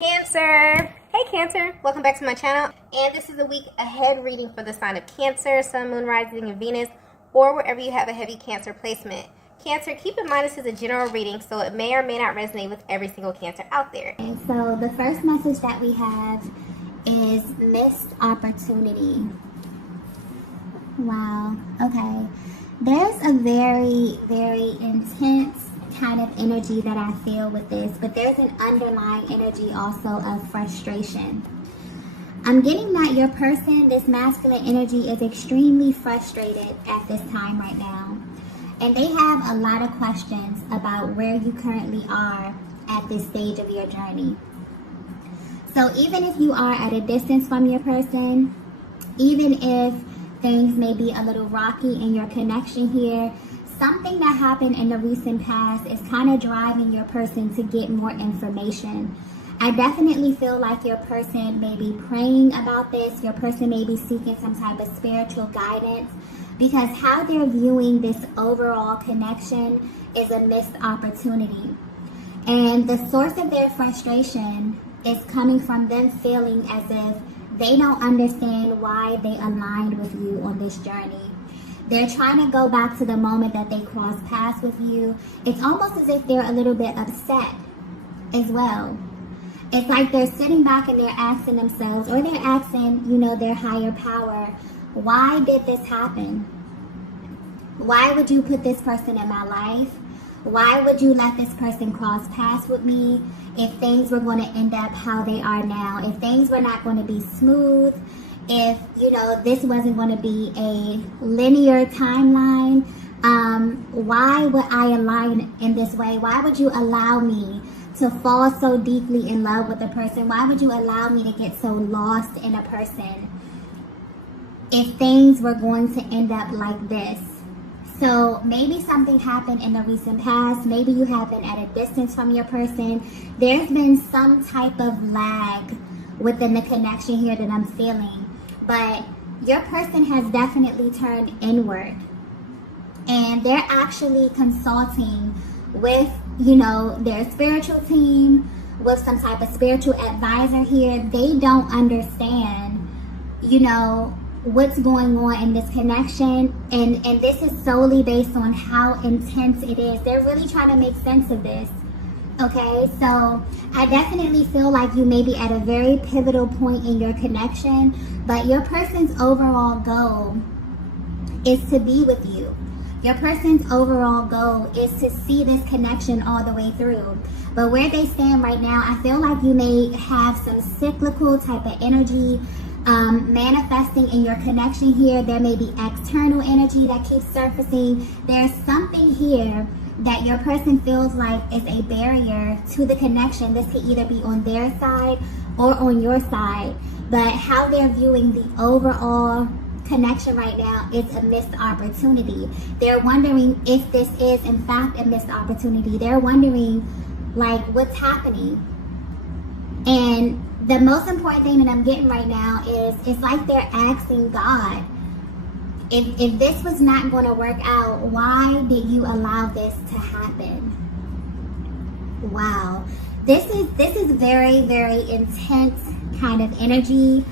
Cancer! Hey Cancer! Welcome back to my channel, and this is a week ahead reading for the sign of Cancer, Sun, Moon, Rising, and Venus, or wherever you have a heavy Cancer placement. Cancer, keep in mind this is a general reading, so it may or may not resonate with every single Cancer out there. And so the first message that we have is missed opportunity. Wow, okay. There's a very, very intense kind of energy that I feel with this, but there's an underlying energy also of frustration. I'm getting that your person, this masculine energy, is extremely frustrated at this time right now. And they have a lot of questions about where you currently are at this stage of your journey. So even if you are at a distance from your person, even if things may be a little rocky in your connection here, something that happened in the recent past is kind of driving your person to get more information. I definitely feel like your person may be praying about this. Your person may be seeking some type of spiritual guidance, because how they're viewing this overall connection is a missed opportunity. And the source of their frustration is coming from them feeling as if they don't understand why they aligned with you on this journey. They're trying to go back to the moment that they crossed paths with you. It's almost as if they're a little bit upset as well. It's like they're sitting back and they're asking themselves, or they're asking, their higher power, why did this happen? Why would you put this person in my life? Why would you let this person cross paths with me if things were going to end up how they are now? If things were not going to be smooth? If, this wasn't going to be a linear timeline, why would I align in this way? Why would you allow me to fall so deeply in love with a person? Why would you allow me to get so lost in a person if things were going to end up like this? So maybe something happened in the recent past. Maybe you have been at a distance from your person. There's been some type of lag within the connection here that I'm feeling. But your person has definitely turned inward, and they're actually consulting with, their spiritual team, with some type of spiritual advisor here. They don't understand, what's going on in this connection, and this is solely based on how intense it is. They're really trying to make sense of this. Okay, so I definitely feel like you may be at a very pivotal point in your connection, but your person's overall goal is to be with you. Your person's overall goal is to see this connection all the way through. But where they stand right now, I feel like you may have some cyclical type of energy manifesting in your connection here. There may be external energy that keeps surfacing. There's something here that your person feels like is a barrier to the connection. This could either be on their side or on your side, but how they're viewing the overall connection right now is a missed opportunity. They're wondering if this is in fact a missed opportunity. They're wondering, what's happening? And the most important thing that I'm getting right now is it's like they're asking God, if this was not going to work out, why did you allow this to happen? Wow. This is very, very intense kind of energy.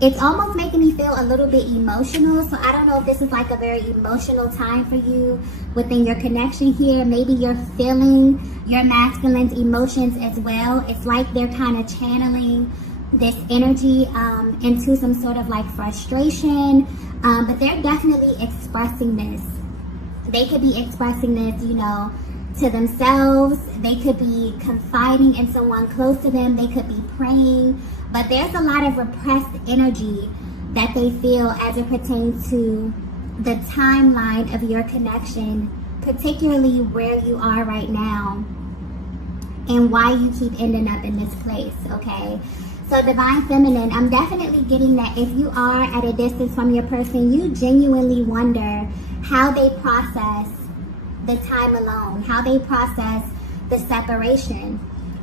It's almost making me feel a little bit emotional. So I don't know if this is like a very emotional time for you within your connection here. Maybe you're feeling your masculine's emotions as well. It's like they're kind of channeling this energy into some sort of frustration, but they're definitely expressing this. They could be expressing this, to themselves. They could be confiding in someone close to them. They could be praying, but there's a lot of repressed energy that they feel as it pertains to the timeline of your connection, particularly where you are right now and why you keep ending up in this place, okay? So Divine Feminine, I'm definitely getting that if you are at a distance from your person, you genuinely wonder how they process the time alone, how they process the separation.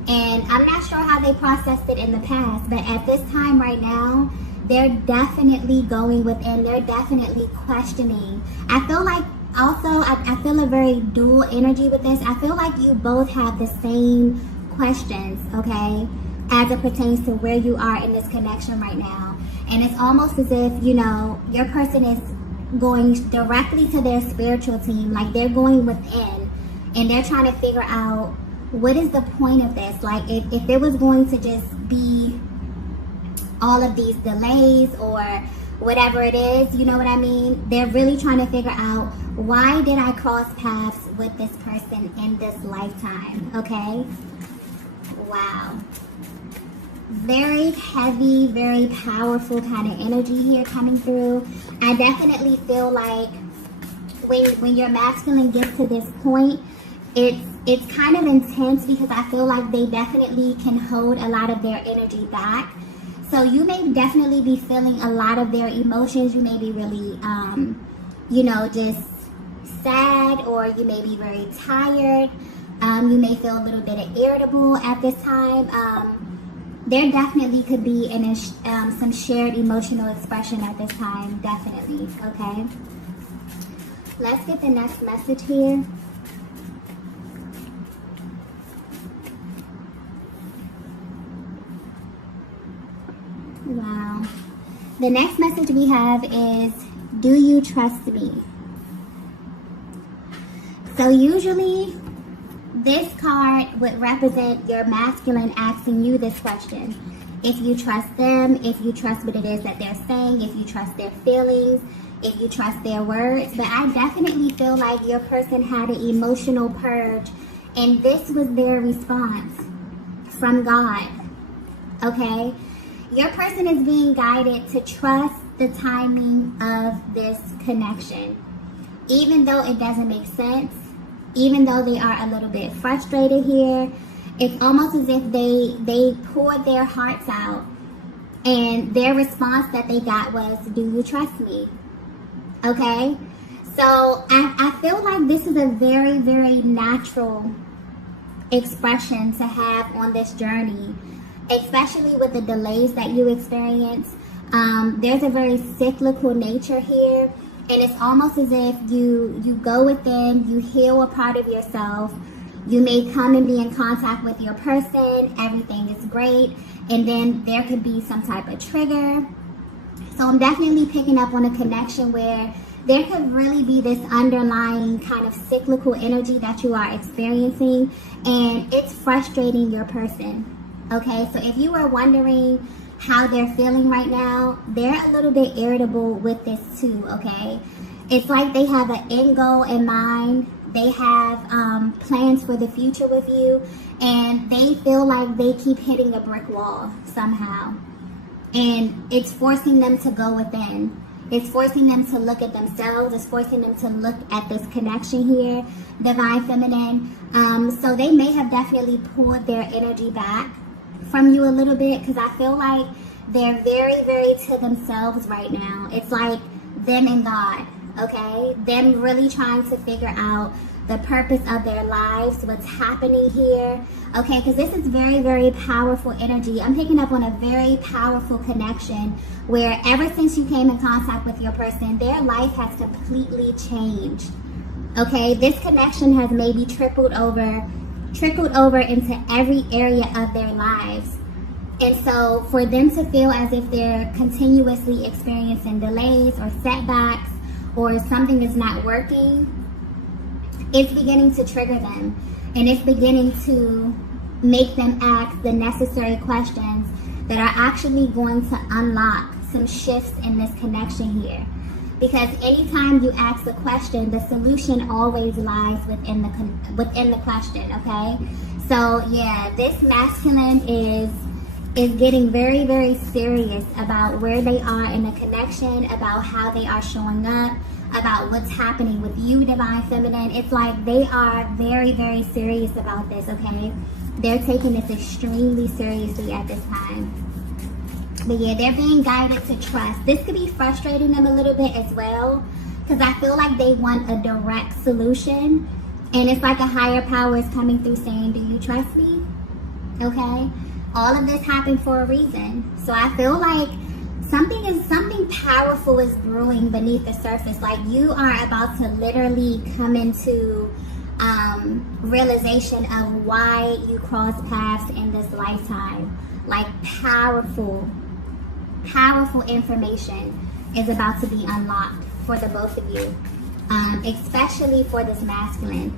And I'm not sure how they processed it in the past, but at this time right now, they're definitely going within, they're definitely questioning. I feel like also, I feel a very dual energy with this. I feel like you both have the same questions, okay, as it pertains to where you are in this connection right now. And it's almost as if, you know, your person is going directly to their spiritual team, like they're going within and they're trying to figure out what is the point of this. Like if it was going to just be all of these delays or whatever it is, you know what I mean? They're really trying to figure out, why did I cross paths with this person in this lifetime, okay? Wow. Very heavy, very powerful kind of energy here coming through. I definitely feel like when your masculine gets to this point, it's kind of intense, because I feel like they definitely can hold a lot of their energy back. So you may definitely be feeling a lot of their emotions. You may be really, you know, just sad, or you may be very tired. You may feel a little bit irritable at this time. There definitely could be some shared emotional expression at this time, definitely, okay? Let's get the next message here. Wow. The next message we have is, do you trust me? So usually this card would represent your masculine asking you this question. If you trust them, if you trust what it is that they're saying, if you trust their feelings, if you trust their words. But I definitely feel like your person had an emotional purge, and this was their response from God, okay? Your person is being guided to trust the timing of this connection. Even though it doesn't make sense, even though they are a little bit frustrated here, it's almost as if they poured their hearts out, and their response that they got was, do you trust me? Okay? So I feel like this is a very, very natural expression to have on this journey, especially with the delays that you experience. There's a very cyclical nature here, and it's almost as if you go within, you heal a part of yourself, you may come and be in contact with your person, everything is great, and then there could be some type of trigger. So I'm definitely picking up on a connection where there could really be this underlying kind of cyclical energy that you are experiencing, and it's frustrating your person. Okay, so if you are wondering how they're feeling right now, they're a little bit irritable with this too, okay? It's like they have an end goal in mind. They have plans for the future with you, and they feel like they keep hitting a brick wall somehow. And it's forcing them to go within. It's forcing them to look at themselves. It's forcing them to look at this connection here, divine feminine. So they may have definitely pulled their energy back from you a little bit, because I feel like they're very, very to themselves right now. It's like them and God, okay? Them really trying to figure out the purpose of their lives, what's happening here, okay? Because this is very, very powerful energy. I'm picking up on a very powerful connection where ever since you came in contact with your person, their life has completely changed, okay? This connection has maybe trickled over into every area of their lives. And so for them to feel as if they're continuously experiencing delays or setbacks, or something is not working, it's beginning to trigger them, and it's beginning to make them ask the necessary questions that are actually going to unlock some shifts in this connection here. Because anytime you ask a question, the solution always lies within the question, okay? So yeah, this masculine is getting very, very serious about where they are in the connection, about how they are showing up, about what's happening with you, divine feminine. It's like they are very, very serious about this, okay? They're taking this extremely seriously at this time. But yeah, they're being guided to trust. This could be frustrating them a little bit as well, because I feel like they want a direct solution, and it's like a higher power is coming through saying, do you trust me? Okay? All of this happened for a reason. So I feel like something powerful is brewing beneath the surface. Like you are about to literally come into realization of why you cross paths in this lifetime. Like powerful information is about to be unlocked for the both of you, especially for this masculine.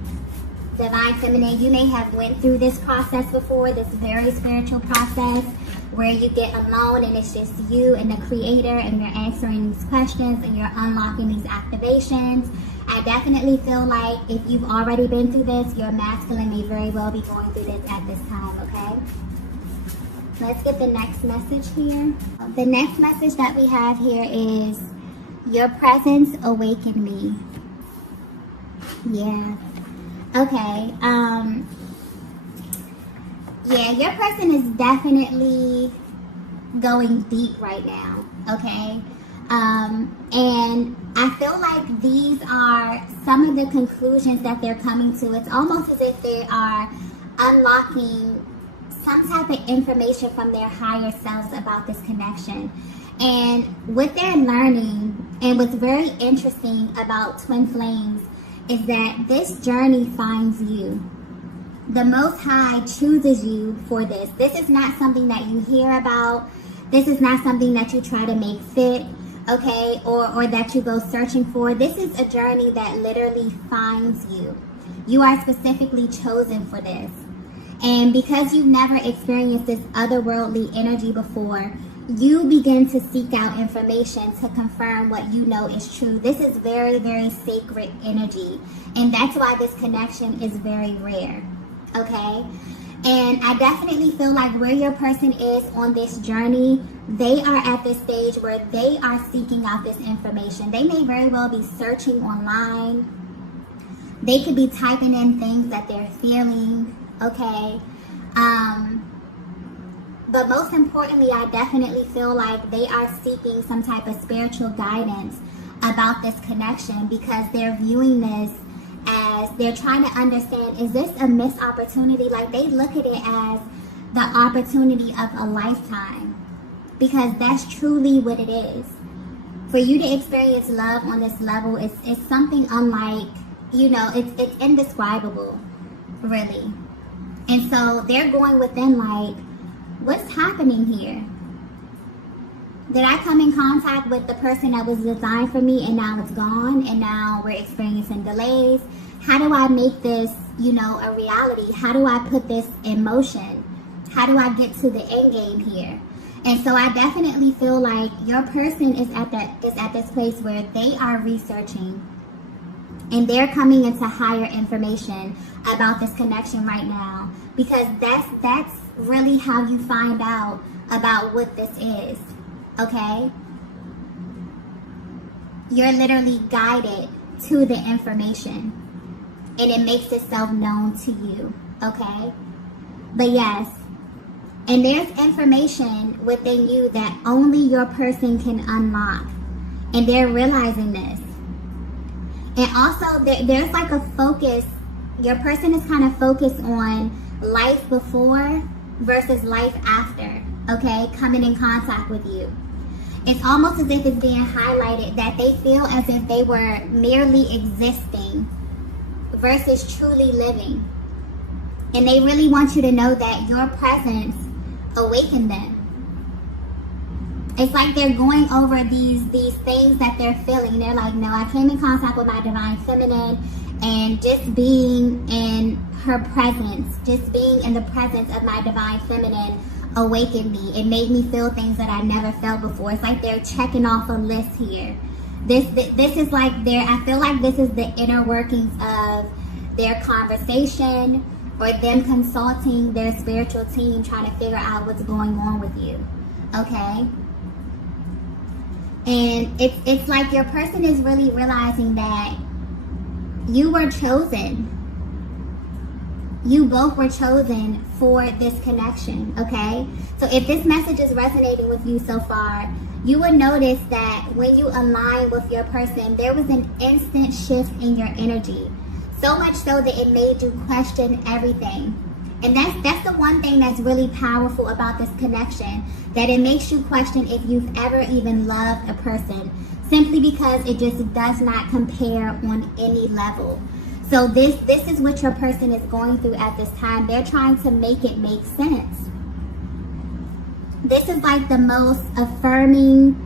Divine feminine, you may have went through this process before, this very spiritual process where you get alone and it's just you and the creator and you're answering these questions and you're unlocking these activations. I definitely feel like if you've already been through this, your masculine may very well be going through this at this time, okay? Let's get the next message here. The next message that we have here is, your presence awakened me. Yeah. Okay. Yeah, your person is definitely going deep right now, okay? And I feel like these are some of the conclusions that they're coming to. It's almost as if they are unlocking some type of information from their higher selves about this connection. And what they're learning, and what's very interesting about twin flames, is that this journey finds you. The Most High chooses you for this. This is not something that you hear about. This is not something that you try to make fit, okay, or that you go searching for. This is a journey that literally finds you. You are specifically chosen for this. And because you've never experienced this otherworldly energy before, you begin to seek out information to confirm what you know is true. This is very, very sacred energy. And that's why this connection is very rare. Okay? And I definitely feel like where your person is on this journey, they are at this stage where they are seeking out this information. They may very well be searching online. They could be typing in things that they're feeling. Okay? But most importantly, I definitely feel like they are seeking some type of spiritual guidance about this connection, because they're viewing this as, they're trying to understand, is this a missed opportunity? Like, they look at it as the opportunity of a lifetime, because that's truly what it is. For you to experience love on this level, it's something unlike, you know, it's indescribable, really. And so they're going within like, what's happening here? Did I come in contact with the person that was designed for me and now it's gone and now we're experiencing delays? How do I make this, you know, a reality? How do I put this in motion? How do I get to the end game here? And so I definitely feel like your person is at this place where they are researching and they're coming into higher information about this connection right now, because that's really how you find out about what this is. Okay? You're literally guided to the information and it makes itself known to you. Okay? But yes, and there's information within you that only your person can unlock, and they're realizing this. And also there's like a focus. Your person is kind of focused on life before versus life after, okay, coming in contact with you. It's almost as if it's being highlighted that they feel as if they were merely existing versus truly living. And they really want you to know that your presence awakened them. It's like they're going over these things that they're feeling. They're like, no, I came in contact with my divine feminine, and just being in her presence, just being in the presence of my divine feminine awakened me. It made me feel things that I never felt before. It's like they're checking off a list here. This is like I feel like this is the inner workings of their conversation, or them consulting their spiritual team trying to figure out what's going on with you. Okay? And it's like your person is really realizing that you were chosen. You both were chosen for this connection, okay? So if this message is resonating with you so far, you will notice that when you align with your person, there was an instant shift in your energy. So much so that it made you question everything. And that's the one thing that's really powerful about this connection, that it makes you question if you've ever even loved a person, simply because it just does not compare on any level. So this is what your person is going through at this time. They're trying to make it make sense. This is like the most affirming,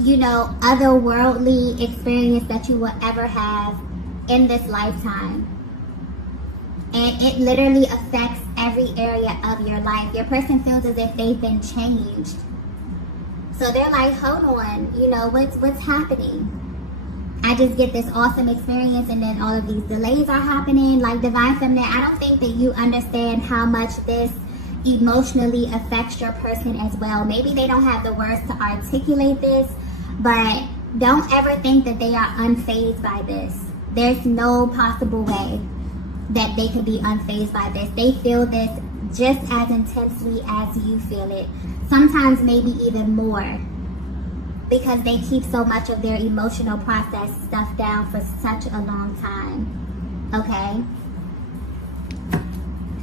otherworldly experience that you will ever have in this lifetime. And it literally affects every area of your life. Your person feels as if they've been changed. So they're like, hold on, what's happening? I just get this awesome experience and then all of these delays are happening. Like, Divine Feminine, I don't think that you understand how much this emotionally affects your person as well. Maybe they don't have the words to articulate this, but don't ever think that they are unfazed by this. There's no possible way that they could be unfazed by this. They feel this just as intensely as you feel it. Sometimes maybe even more, because they keep so much of their emotional process stuff down for such a long time. Okay?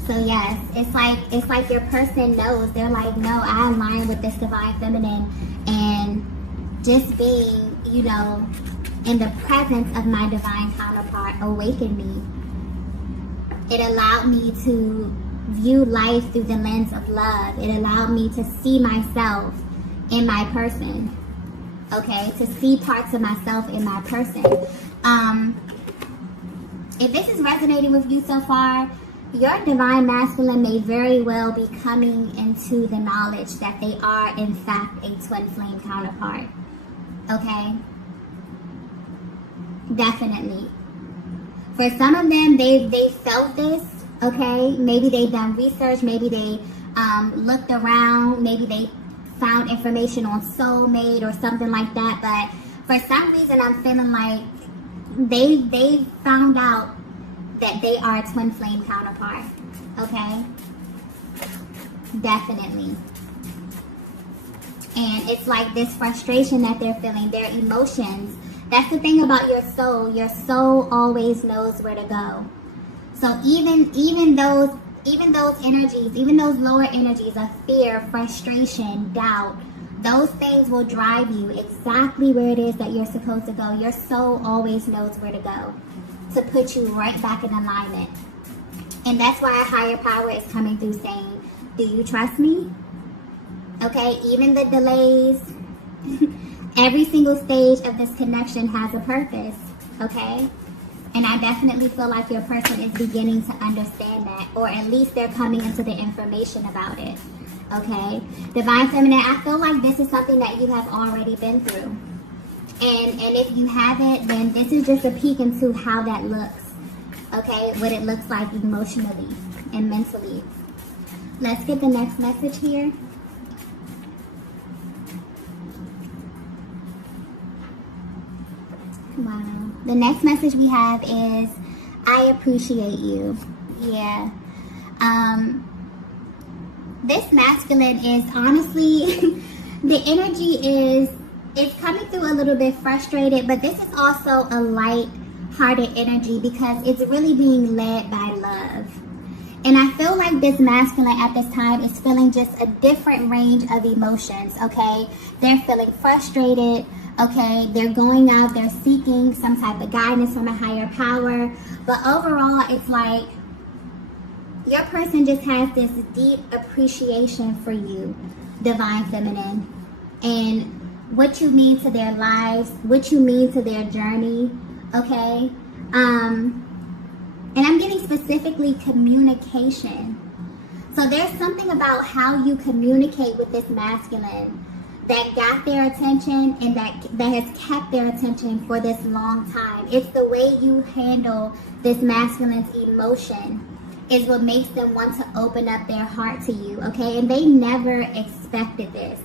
So yes, it's like your person knows. They're like, no, I align with this Divine Feminine, and just being, in the presence of my divine counterpart awakened me. It allowed me to view life through the lens of love. It allowed me to see myself in my person. Okay, to see parts of myself in my person. If this is resonating with you so far, your divine masculine may very well be coming into the knowledge that they are in fact a twin flame counterpart. Okay? Definitely. For some of them, they felt this. Okay? Maybe they've done research. Maybe they looked around. Maybe they found information on soulmate or something like that. But for some reason, I'm feeling like they found out that they are a twin flame counterpart. Okay? Definitely. And it's like this frustration that they're feeling, their emotions. That's the thing about your soul. Your soul always knows where to go. So even those energies, even those lower energies of fear, frustration, doubt, those things will drive you exactly where it is that you're supposed to go. Your soul always knows where to go to put you right back in alignment. And that's why a higher power is coming through saying, do you trust me? Okay, even the delays, every single stage of this connection has a purpose. Okay? And I definitely feel like your person is beginning to understand that, or at least they're coming into the information about it. Okay? Divine Feminine, I feel like this is something that you have already been through. And if you haven't, then this is just a peek into how that looks. Okay? What it looks like emotionally and mentally. Let's get the next message here. Wow. The next message we have is, I appreciate you. Yeah. This masculine is honestly, the energy is, it's coming through a little bit frustrated, but this is also a light-hearted energy because it's really being led by love. And I feel like this masculine at this time is feeling just a different range of emotions, okay? They're feeling frustrated, okay? They're going out, they're seeking some type of guidance from a higher power. But overall, it's like your person just has this deep appreciation for you, Divine Feminine, and what you mean to their lives, what you mean to their journey, okay? And I'm getting specifically communication. So there's something about how you communicate with this masculine that got their attention and that has kept their attention for this long time. It's the way you handle this masculine's emotion is what makes them want to open up their heart to you, okay? And they never expected this.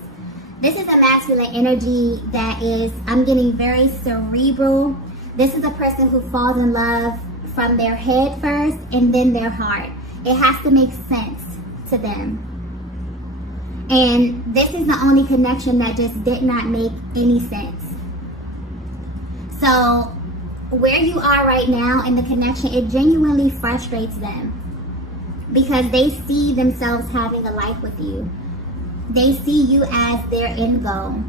This is a masculine energy that is, I'm getting very cerebral. This is a person who falls in love from their head first and then their heart. It has to make sense to them. And this is the only connection that just did not make any sense. So where you are right now in the connection, it genuinely frustrates them because they see themselves having a life with you. They see you as their end goal.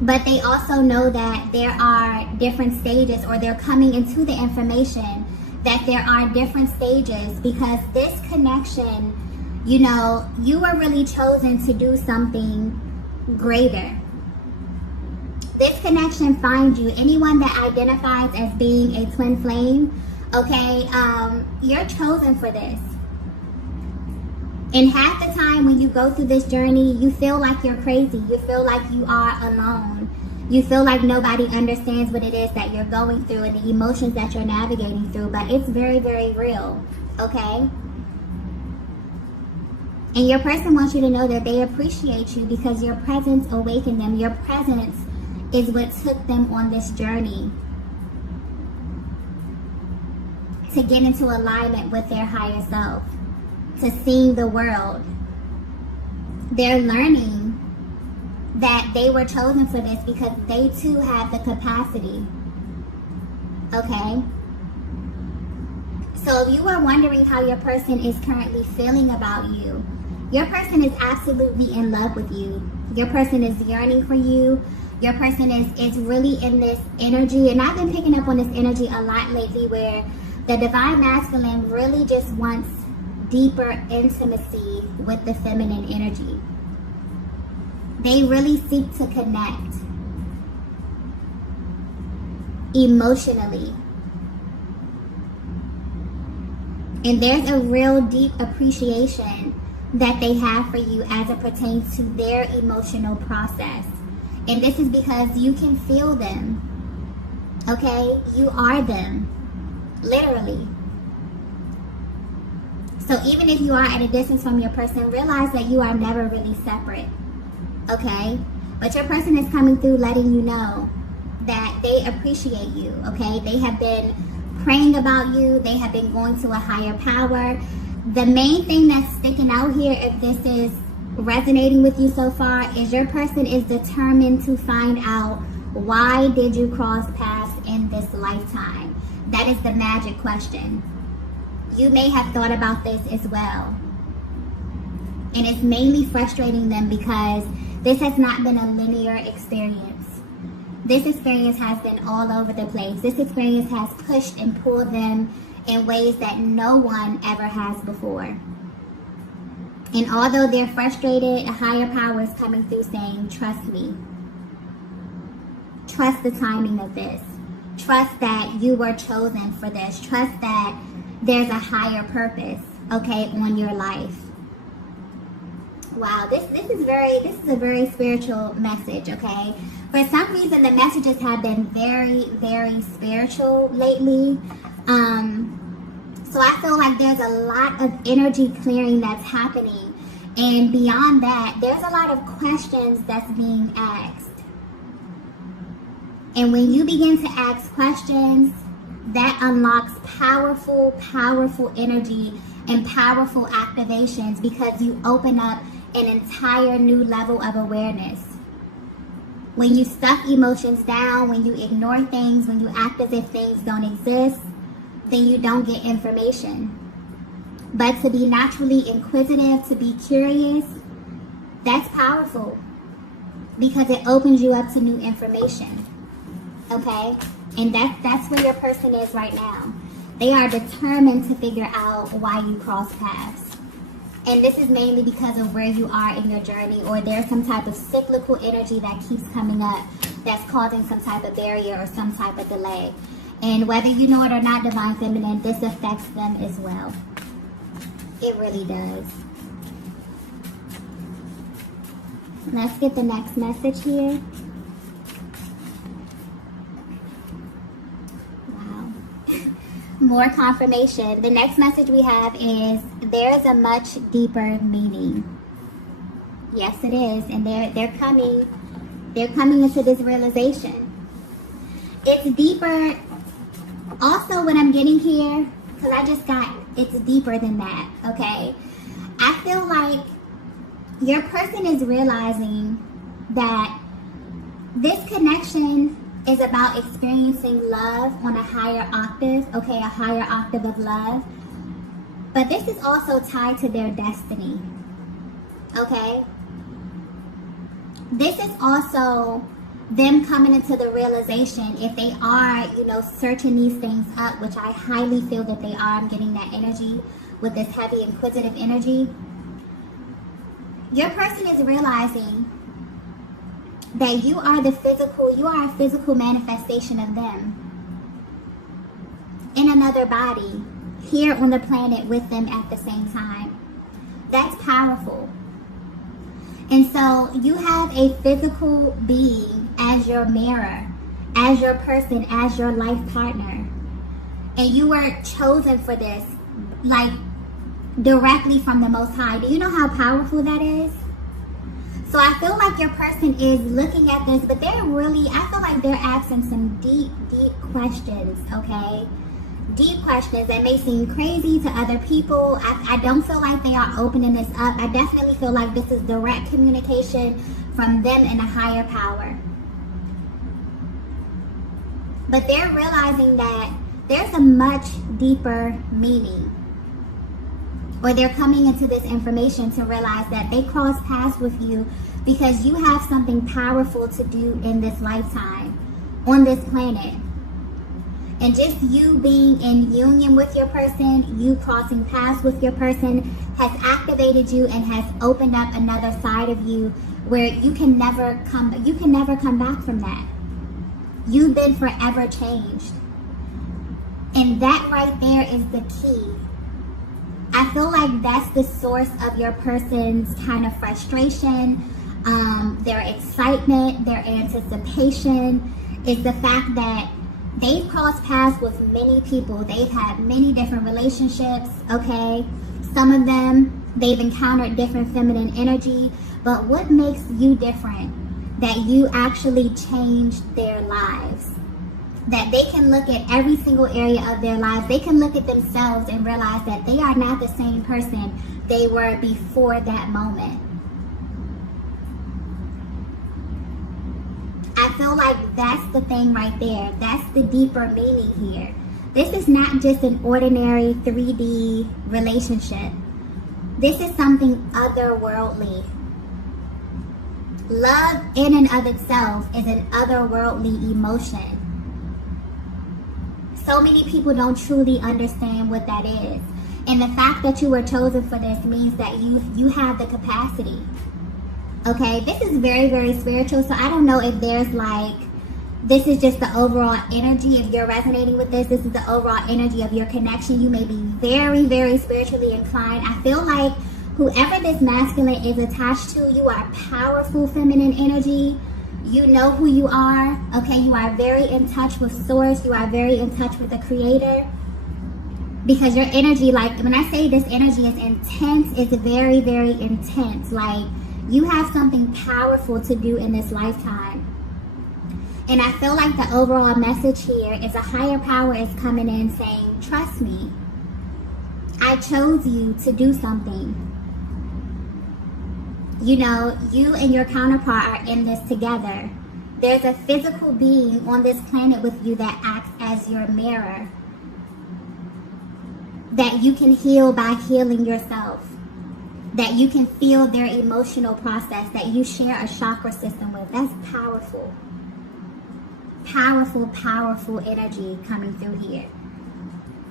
But they also know that there are different stages, or they're coming into the information that there are different stages, because this connection, you know, you were really chosen to do something greater. This connection finds you. Anyone that identifies as being a twin flame, okay, you're chosen for this. And half the time when you go through this journey, you feel like you're crazy. You feel like you are alone. You feel like nobody understands what it is that you're going through and the emotions that you're navigating through. But it's very, very real, okay? And your person wants you to know that they appreciate you because your presence awakened them. Your presence is what took them on this journey to get into alignment with their higher self, to seeing the world. They're learning that they were chosen for this because they too have the capacity. Okay? So if you are wondering how your person is currently feeling about you, your person is absolutely in love with you. Your person is yearning for you. Your person is really in this energy. And I've been picking up on this energy a lot lately, where the divine masculine really just wants deeper intimacy with the feminine energy. They really seek to connect emotionally. And there's a real deep appreciation that they have for you as it pertains to their emotional process. And this is because you can feel them. Okay? You are them. Literally. So even if you are at a distance from your person, realize that you are never really separate. Okay? But your person is coming through letting you know that they appreciate you. Okay? They have been praying about you. They have been going to a higher power. The main thing that's sticking out here, if this is resonating with you so far, is your person is determined to find out, why did you cross paths in this lifetime? That is the magic question. You may have thought about this as well. And it's mainly frustrating them because this has not been a linear experience. This experience has been all over the place. This experience has pushed and pulled them in ways that no one ever has before. And although they're frustrated, a higher power is coming through saying, trust me. Trust the timing of this. Trust that you were chosen for this. Trust that there's a higher purpose, okay, on your life. Wow, this is a very spiritual message, okay? For some reason, the messages have been very, very spiritual lately. So I feel like there's a lot of energy clearing that's happening. And beyond that, there's a lot of questions that's being asked. And when you begin to ask questions, that unlocks powerful, powerful energy and powerful activations, because you open up an entire new level of awareness. When you stuff emotions down, when you ignore things, when you act as if things don't exist, then you don't get information. But to be naturally inquisitive, to be curious, that's powerful, because it opens you up to new information. Okay? And that's where your person is right now. They are determined to figure out why you cross paths. And this is mainly because of where you are in your journey, or there's some type of cyclical energy that keeps coming up that's causing some type of barrier or some type of delay. And whether you know it or not, Divine Feminine, this affects them as well. It really does. Let's get the next message here. Wow. More confirmation. The next message we have is, there's a much deeper meaning. Yes, it is. And they're coming into this realization. It's deeper. Also, what I'm getting here, because I just got, it's deeper than that, okay? I feel like your person is realizing that this connection is about experiencing love on a higher octave, okay? A higher octave of love. But this is also tied to their destiny, okay? This is also them coming into the realization, if they are, searching these things up, which I highly feel that they are, I'm getting that energy with this heavy inquisitive energy. Your person is realizing that you are a physical manifestation of them in another body here on the planet with them at the same time. That's powerful. And so you have a physical being as your mirror, as your person, as your life partner. And you were chosen for this, like directly from the Most High. Do you know how powerful that is? So I feel like your person is looking at this, but I feel like they're asking some deep, deep questions, okay? Deep questions that may seem crazy to other people. I don't feel like they are opening this up. I definitely feel like this is direct communication from them and a higher power. But they're realizing that there's a much deeper meaning. Or they're coming into this information to realize that they cross paths with you because you have something powerful to do in this lifetime, on this planet. And just you being in union with your person, you crossing paths with your person, has activated you and has opened up another side of you where you can never come back from that. You've been forever changed. And that right there is the key. I feel like that's the source of your person's kind of frustration, their excitement, their anticipation, is the fact that they've crossed paths with many people. They've had many different relationships, okay? Some of them, they've encountered different feminine energy. But what makes you different? That you actually changed their lives. That they can look at every single area of their lives. They can look at themselves and realize that they are not the same person they were before that moment. I feel like that's the thing right there. That's the deeper meaning here. This is not just an ordinary 3D relationship. This is something otherworldly. Love in and of itself is an otherworldly emotion. So many people don't truly understand what that is. And the fact that you were chosen for this means that you have the capacity. Okay, this is very, very spiritual. So I don't know if there's this is just the overall energy. If you're resonating with this is the overall energy of your connection. You may be very, very spiritually inclined. I feel like whoever this masculine is attached to, you are powerful feminine energy. You know who you are, okay? You are very in touch with source. You are very in touch with the creator. Because your energy, when I say this energy is intense, it's very, very intense. You have something powerful to do in this lifetime. And I feel like the overall message here is a higher power is coming in saying, trust me. I chose you to do something. You and your counterpart are in this together. There's a physical being on this planet with you that acts as your mirror. That you can heal by healing yourself. That you can feel their emotional process. That you share a chakra system with. That's powerful. Powerful, powerful energy coming through here.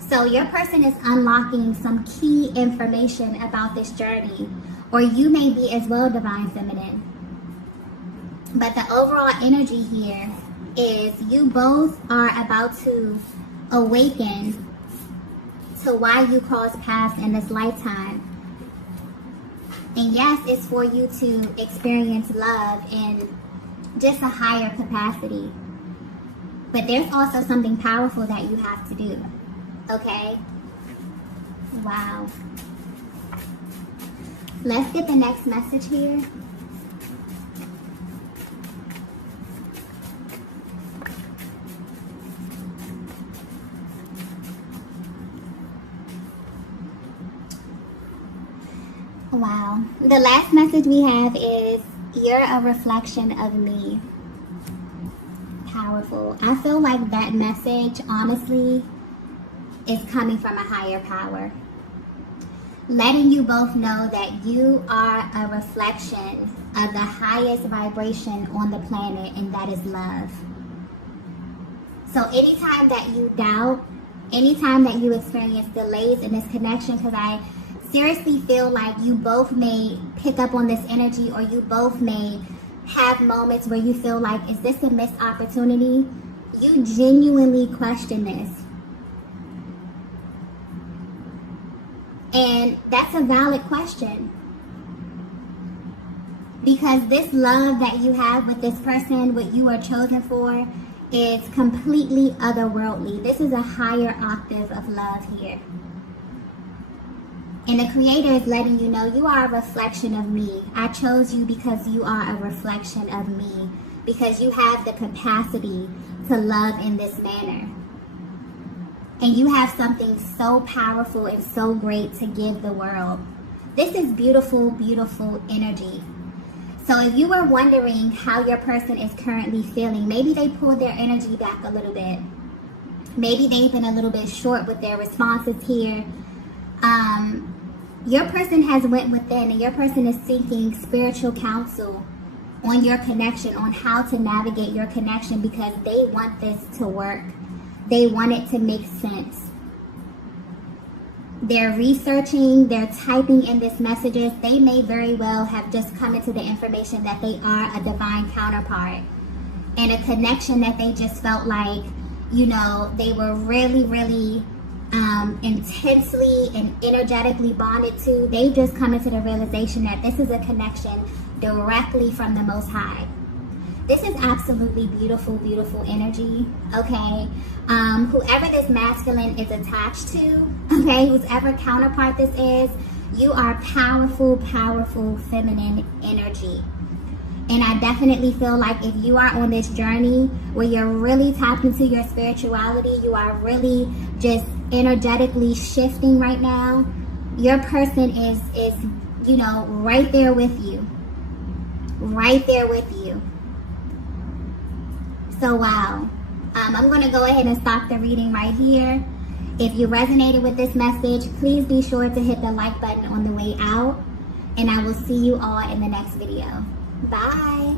So your person is unlocking some key information about this journey. Or you may be as well divine feminine. But the overall energy here is you both are about to awaken to why you cross paths in this lifetime. And yes, it's for you to experience love in just a higher capacity. But there's also something powerful that you have to do. Okay? Wow. Let's get the next message here. Wow. The last message we have is, you're a reflection of me. Powerful. I feel like that message, honestly, is coming from a higher power. letting you both know that you are a reflection of the highest vibration on the planet, and that is love. So anytime that you doubt, anytime that you experience delays in this connection, because I seriously feel like you both may pick up on this energy, or you both may have moments where you feel like, is this a missed opportunity? You genuinely question this. And that's a valid question. Because this love that you have with this person, what you are chosen for, is completely otherworldly. This is a higher octave of love here. And the Creator is letting you know you are a reflection of me. I chose you because you are a reflection of me. Because you have the capacity to love in this manner. And you have something so powerful and so great to give the world. This is beautiful, beautiful energy. So if you were wondering how your person is currently feeling, maybe they pulled their energy back a little bit. Maybe they've been a little bit short with their responses here. Your person has went within, and your person is seeking spiritual counsel on your connection, on how to navigate your connection, because they want this to work. They want it to make sense. They're researching, they're typing in these messages. They may very well have just come into the information that they are a divine counterpart, and a connection that they just felt like, you know, they were really, really intensely and energetically bonded to. They just come into the realization that this is a connection directly from the Most High. This is absolutely beautiful, beautiful energy, okay? Whoever this masculine is attached to, okay, whoever counterpart this is, you are powerful, powerful feminine energy. And I definitely feel like if you are on this journey where you're really tapped into your spirituality, you are really just energetically shifting right now, your person is you know, right there with you. Right there with you. So wow. I'm going to go ahead and stop the reading right here. If you resonated with this message, please be sure to hit the like button on the way out. And I will see you all in the next video. Bye.